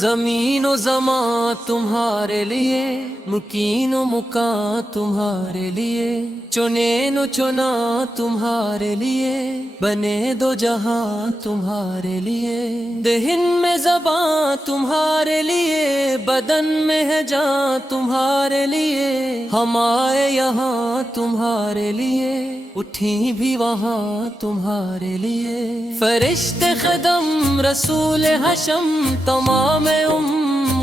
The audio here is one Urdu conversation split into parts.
زمین و زمان تمہارے لیے، مکین و مکان تمہارے لیے، چنین و چنا تمہارے لیے، بنے دو جہاں تمہارے لیے، دہن میں زباں تمہارے لیے، بدن میں ہے جان تمہارے لیے، ہم آئے یہاں تمہارے لیے، اٹھی بھی وہاں تمہارے لیے، فرشتے قدم رسول حشم، تمام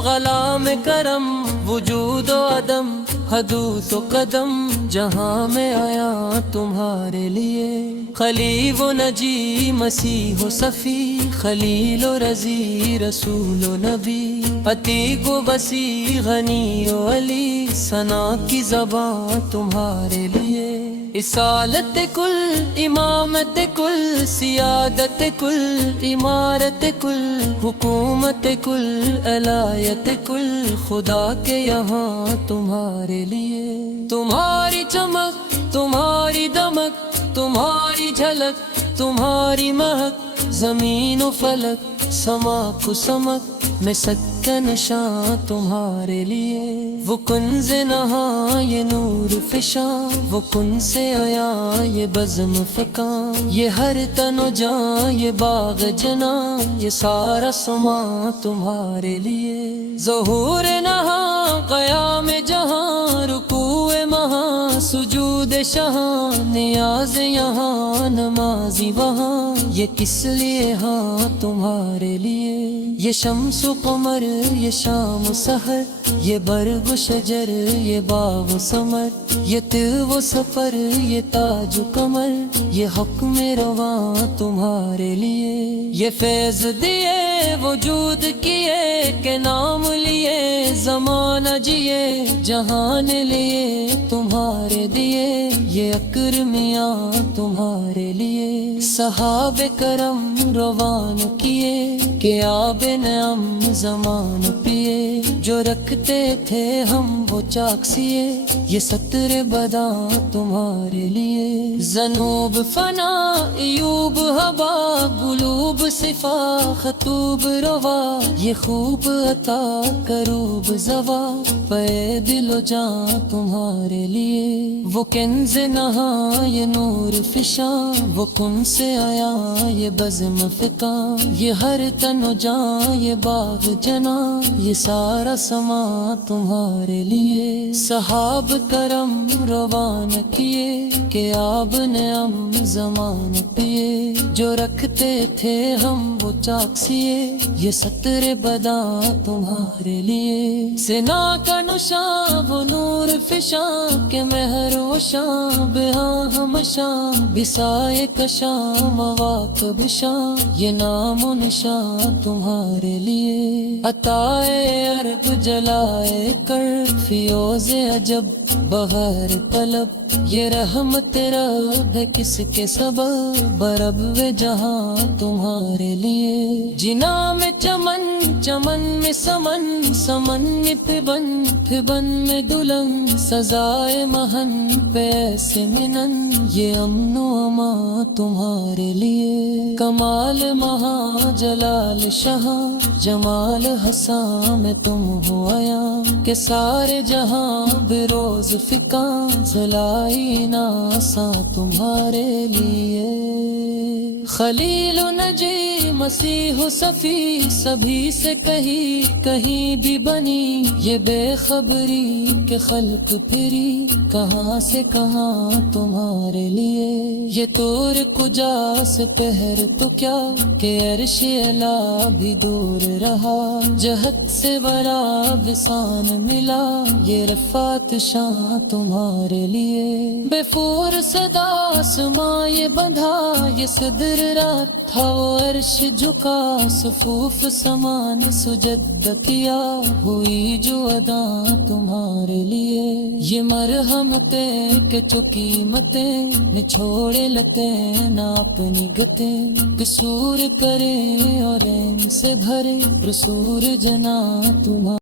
غلام کرم، وجود و عدم حدوث و قدم، جہاں میں آیا تمہارے لیے، خلیل و نجی مسیح و صفی، خلیل و رضی رسول و نبی، عتیق و بسی غنی و علی، ثنا کی زبان تمہارے لیے، اصالت کل، امامت کل، سیادت کل، عمارت کل، حکومت کل، الایت کل، خدا کے یہاں تمہارے لیے، تمہاری چمک، تمہاری دمک، تمہاری جھلک، تمہاری مہک، زمین و فلک، سما کو سمک میں سکن شاں تمہارے لیے، وہ کنز نہاں یہ نور فشاں، وہ کن سے آیا یہ بزم فکاں، یہ ہر تن و جاں، یہ باغ جناں، یہ سارا سما تمہارے لیے، ظہور نہاں، قیام جہاں، رکوع مہاں، سجود شہاں، نیاز یہاں، نمازی وہاں، یہ کس لیے ہاں تمہارے لیے، یہ شمس و قمر، یہ شام و سحر، یہ برگ و شجر، یہ باغ و ثمر، یہ طب و سفر، یہ تاج و کمر، یہ حکم رواں تمہارے لیے، یہ فیض دیے وجود کیے کہ نام لیے، زمانہ جیے جہان لیے تمہارے دیے، یہ اکرمیاں تمہارے لیے، صحاب کرم روان کیے کہ آب نعم زمان پیے، جو رکھتے تھے ہم وہ چاکسیے، یہ سطر بداں تمہارے لیے، ذنوب فنا، ایوب ہبا، قلوب صفا، خطوب روا، یہ خوب عطا، کروب زوا، پے دل و جاں تمہارے لیے، وہ کنز نہاں یہ نور فشاں، وہ کن سے آیا یہ بزم فکاں، یہ ہر تن و جاں، یہ باغ جناں، یہ سارا سما تمہارے لیے، صحاب کرم روان کیے کہ آب نعم زمان پیے، جو رکھتے تھے ہم وہ چاکسیے، یہ سطر بداں تمہارے لیے، سنا کا نشاں وہ نور فشاں کہ مہر و شاں بہاں ہم شاں، بسائے کشاں مواقب شاں، یہ نام و نشان تمہارے لیے، عطائے عرب جلائے کر، فیوز عجب بغیر طلب، یہ رحمت رب ہے کس کے سبب، برب جہاں تمہارے لیے، جنا میں چمن، چمن میں سمن، سمن میں پھبن، پھبن میں دلہن، سزائے مہن پیسے منن، یہ امن و امان تمہارے لیے، کمال مہا جلال شہاں، جمال حساں میں تم ہو آیا، کہ سارے جہاں بروز فکاں، زلائی ناساں تمہارے لیے، خلیل و نجی مسیح و صفی، سبھی سے کہیں کہیں بھی بنی یہ بے خبری کہ خلق پھری کہاں سے کہاں تمہارے لیے، یہ طور کجا سے پہر تو کیا کہ عرش اعلیٰ بھی دور رہا، جہت سے بڑا بسان ملا، یہ رفعت شاں تمہارے لیے، بے فور صدا آسماں یہ بندھا، یہ صدر رات تھا وہ عرش جھکا، صفوف سمان سجدہ کیا، ہوئی جو ادا تمہارے لیے، یہ مرحمتیں کہ تو قیمتیں نچھوڑے لتے نہ اپنی گتیں، قصور کرے اور ان سے بھرے رسول جنا تمہارے